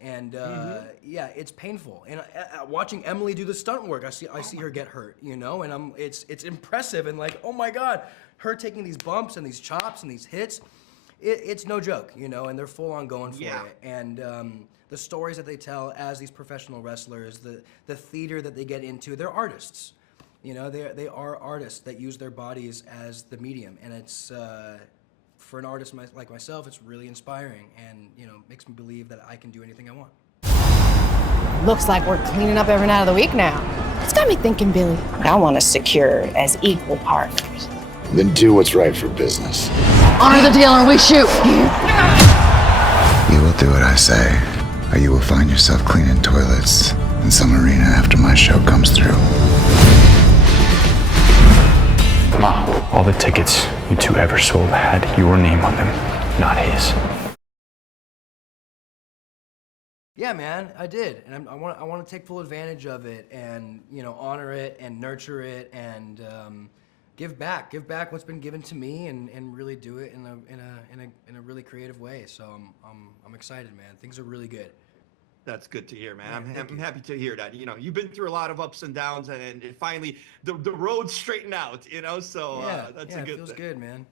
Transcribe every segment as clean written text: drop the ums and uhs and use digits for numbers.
and yeah, it's painful. And watching Emily do the stunt work, I see her get hurt, you know, and it's impressive, and like, oh my God, her taking these bumps and these chops and these hits, it's no joke, you know, and they're full on going for it. And the stories that they tell as these professional wrestlers, the theater that they get into, they're artists. You know, they are artists that use their bodies as the medium, and it's for an artist like myself, it's really inspiring, and you know, makes me believe that I can do anything I want. Looks like we're cleaning up every night of the week now. It's got me thinking, Billy. I want us secure as equal partners. Then do what's right for business. Honor the deal, or we shoot. You will do what I say, or you will find yourself cleaning toilets in some arena after my show comes through. Ma, all the tickets you two ever sold had your name on them, not his. Yeah, man, I did, and I want to take full advantage of it, and you know, honor it and nurture it, and give back what's been given to me, and really do it in a really creative way. So I'm excited, man. Things are really good. That's good to hear, man. I'm happy to hear that. You know, you've been through a lot of ups and downs, and finally the road straightened out, you know, so that's a good thing. It feels good, man.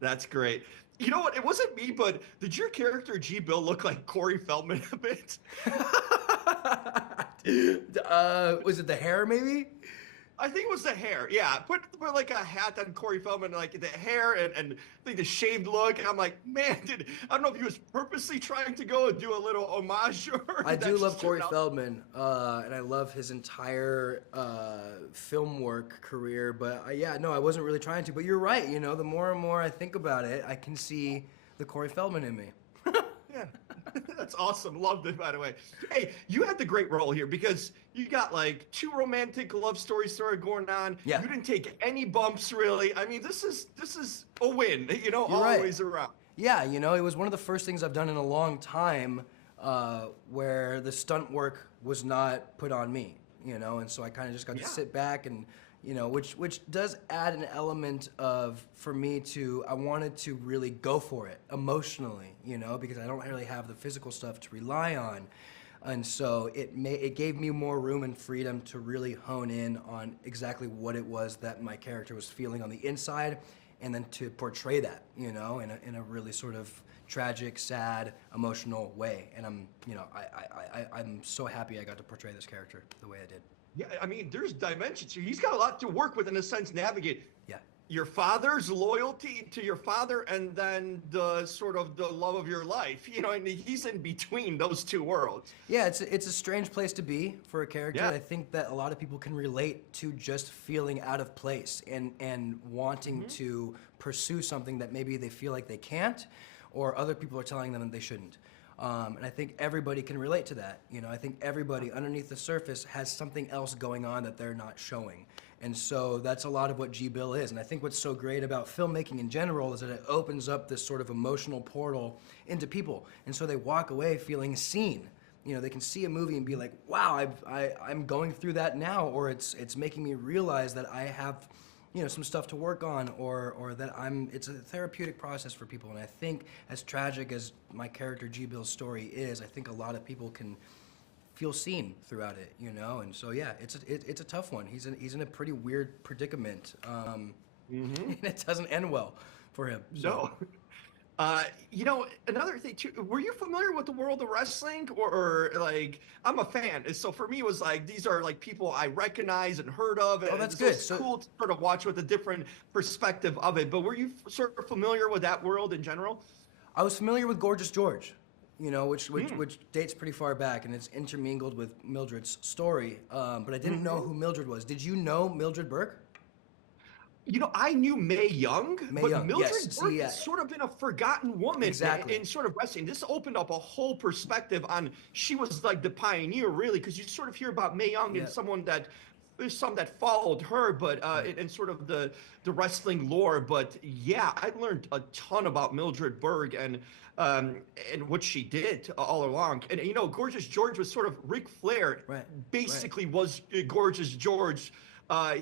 That's great. You know what? It wasn't me, but did your character G. Bill look like Corey Feldman a bit? Was it the hair, maybe? I think it was the hair. Yeah, put like a hat on Corey Feldman, like the hair and like the shaved look. And I'm like, man, I don't know if he was purposely trying to go and do a little homage. I do love Corey Feldman, and I love his entire film work career. But yeah, no, I wasn't really trying to. But you're right. You know, the more and more I think about it, I can see the Corey Feldman in me. Yeah. That's awesome. Loved it, by the way. Hey, you had the great role here because you got like 2 romantic love stories going on. Yeah. You didn't take any bumps, really. I mean, this is a win, you know, You're always right. around. Yeah, you know, it was one of the first things I've done in a long time where the stunt work was not put on me, you know, and so I kind of just got to sit back and, you know, which does add an element of, for me I wanted to really go for it emotionally, you know, because I don't really have the physical stuff to rely on. And so it gave me more room and freedom to really hone in on exactly what it was that my character was feeling on the inside, and then to portray that, you know, in a really sort of tragic, sad, emotional way. And I'm so happy I got to portray this character the way I did. Yeah, I mean, there's dimensions here. He's got a lot to work with, in a sense, navigate. Yeah. Your father's loyalty to your father, and then the sort of the love of your life. You know, and he's in between those 2 worlds. Yeah, it's a strange place to be for a character. Yeah. I think that a lot of people can relate to just feeling out of place and wanting to pursue something that maybe they feel like they can't, or other people are telling them that they shouldn't. And I think everybody can relate to that. You know, I think everybody underneath the surface has something else going on that they're not showing. And so that's a lot of what G-Bill is. And I think what's so great about filmmaking in general is that it opens up this sort of emotional portal into people. And so they walk away feeling seen. You know, they can see a movie and be like, wow, I'm going through that now, or it's making me realize that I have, you know, some stuff to work on, or that it's a therapeutic process for people. And I think as tragic as my character G-Bill's story is, I think a lot of people can feel seen throughout it, you know. And so yeah, it's a tough one. He's in a pretty weird predicament, and it doesn't end well for him. So. No. You know, another thing too, were you familiar with the world of wrestling, or like, I'm a fan, so for me it was like, these are like people I recognize and heard of, and that's it's good. It's cool to sort of watch with a different perspective of it. But were you sort of familiar with that world in general? I was familiar with Gorgeous George, you know, which dates pretty far back, and it's intermingled with Mildred's story, but I didn't know who Mildred was. Did you know Mildred Burke? You know, I knew Mae Young, but Mildred Burke has sort of been a forgotten woman in sort of wrestling. This opened up a whole perspective on, she was like the pioneer, really, because you sort of hear about Mae Young and someone that, there's some that followed her, but in sort of the wrestling lore. But yeah, I learned a ton about Mildred Burke and what she did all along. And you know, Gorgeous George was sort of Ric Flair, basically was Gorgeous George.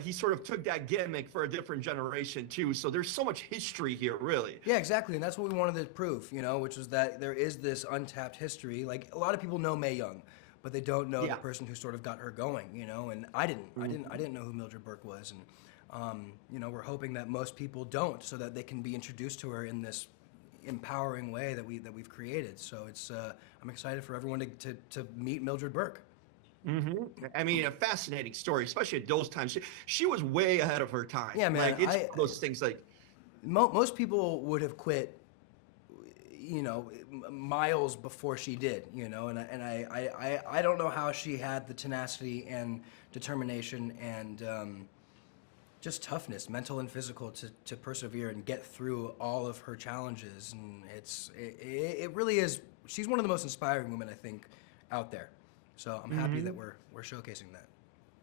he sort of took that gimmick for a different generation too. So there's so much history here, really. Yeah, exactly, and that's what we wanted to prove, you know, which was that there is this untapped history. Like, a lot of people know Mae Young, but they don't know the person who sort of got her going, you know. And I didn't know who Mildred Burke was, and you know, we're hoping that most people don't, so that they can be introduced to her in this empowering way that we've created. So it's I'm excited for everyone to meet Mildred Burke. I mean, a fascinating story, especially at those times. She was way ahead of her time. Yeah, man. Like, it's one of those things like most people would have quit, you know, miles before she did, you know, and I don't know how she had the tenacity and determination and just toughness, mental and physical, to persevere and get through all of her challenges. And it really is. She's one of the most inspiring women, I think, out there. So I'm happy that we're showcasing that.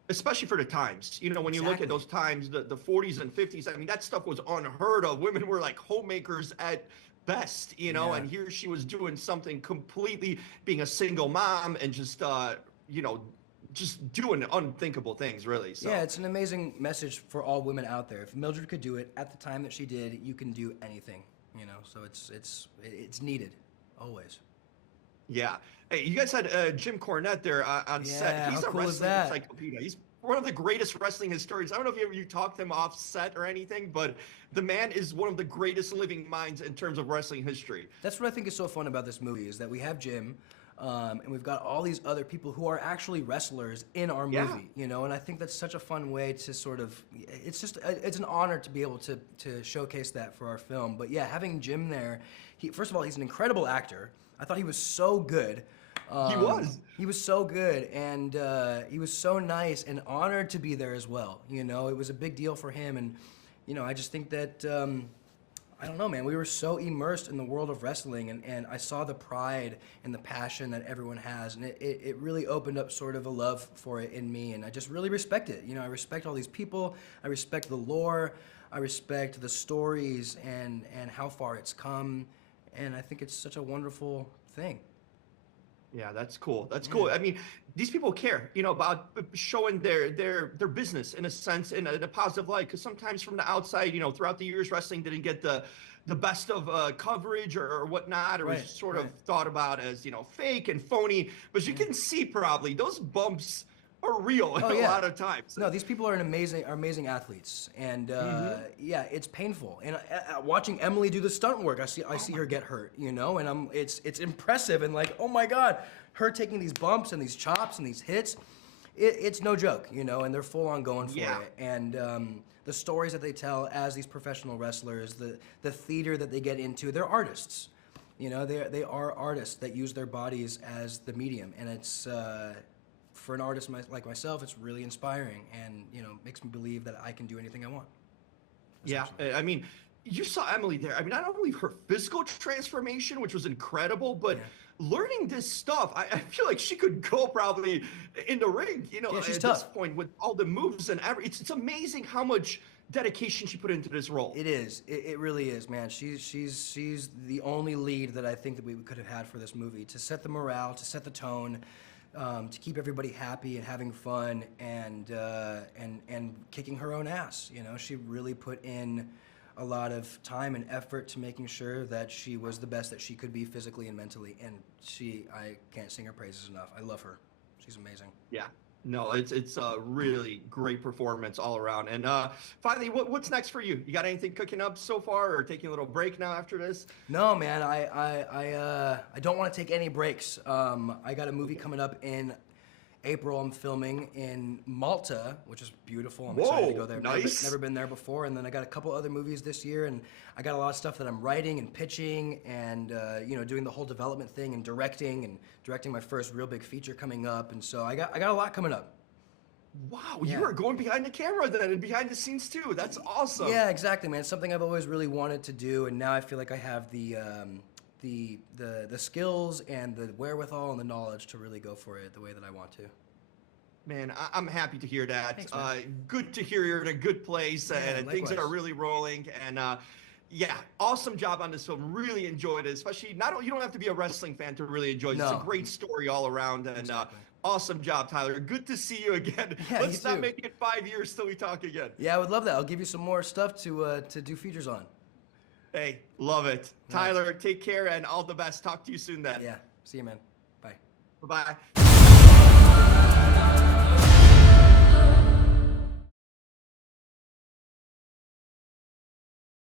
Especially for the times, you know, when you look at those times, the 40s and 50s, I mean, that stuff was unheard of. Women were like homemakers at best, you know, and here she was doing something completely, being a single mom and just, you know, just doing unthinkable things, really. So. Yeah, it's an amazing message for all women out there. If Mildred could do it at the time that she did, you can do anything, you know. So it's needed, always. Yeah. Hey, you guys had Jim Cornette there on set. He's a wrestling encyclopedia. He's one of the greatest wrestling historians. I don't know if you talked to him off set or anything, but the man is one of the greatest living minds in terms of wrestling history. That's what I think is so fun about this movie, is that we have Jim, and we've got all these other people who are actually wrestlers in our movie, you know, and I think that's such a fun way to sort of, it's an honor to be able to showcase that for our film. But yeah, having Jim there, first of all, he's an incredible actor. I thought he was so good. He was so good, and he was so nice and honored to be there as well. You know, it was a big deal for him, and you know, I just think that I don't know, man. We were so immersed in the world of wrestling, and I saw the pride and the passion that everyone has, and it really opened up sort of a love for it in me, and I just really respect it. You know, I respect all these people. I respect the lore. I respect the stories and how far it's come, and I think it's such a wonderful thing. Yeah, that's cool. That's cool. I mean, these people care, you know, about showing their business in a sense, in a positive light. Because sometimes from the outside, you know, throughout the years, wrestling didn't get the best of coverage or whatnot, or was sort of thought about as, you know, fake and phony. But you can see probably those bumps are real a lot of times. No, these people are amazing athletes, and yeah, it's painful. And watching Emily do the stunt work, I see her get hurt, you know, and it's impressive, and like, oh my God, her taking these bumps and these chops and these hits, it's no joke, you know, and they're full on going for it. And the stories that they tell as these professional wrestlers, the theater that they get into, they're artists. You know, they are artists that use their bodies as the medium, and it's. For an artist like myself, it's really inspiring, and you know, makes me believe that I can do anything I want. Yeah, I mean, you saw Emily there. I mean, not only her physical transformation, which was incredible, but learning this stuff, I feel like she could go probably in the ring, you know, at this point with all the moves and it's amazing how much dedication she put into this role. It is. It really is, man. She's the only lead that I think that we could have had for this movie, to set the morale, to set the tone. To keep everybody happy and having fun and kicking her own ass. You know, she really put in a lot of time and effort to making sure that she was the best that she could be physically and mentally. And I can't sing her praises enough. I love her. She's amazing. Yeah. No, it's a really great performance all around. And finally, what's next for you? You got anything cooking up so far, or taking a little break now after this? No, man. I don't want to take any breaks. I got a movie coming up in April. I'm filming in Malta, which is beautiful. I'm excited to go there. Nice. Never been there before. And then I got a couple other movies this year, and I got a lot of stuff that I'm writing and pitching, and you know, doing the whole development thing and directing my first real big feature coming up. And so I got a lot coming up. Wow, you are going behind the camera then, and behind the scenes too. That's awesome. Yeah, exactly, man. It's something I've always really wanted to do, and now I feel like I have the skills and the wherewithal and the knowledge to really go for it the way that I want to. Man, I'm happy to hear that. Thanks, good to hear you're in a good place, and things are really rolling. And yeah, awesome job on this film. Really enjoyed it, especially you don't have to be a wrestling fan to really enjoy it. It's a great story all around, and Awesome job, Tyler. Good to see you again. Yeah, Let's not make it 5 years till we talk again. Yeah, I would love that. I'll give you some more stuff to do features on. Hey, love it. Tyler, take care and all the best. Talk to you soon then. Yeah. See you, man. Bye. Bye-bye.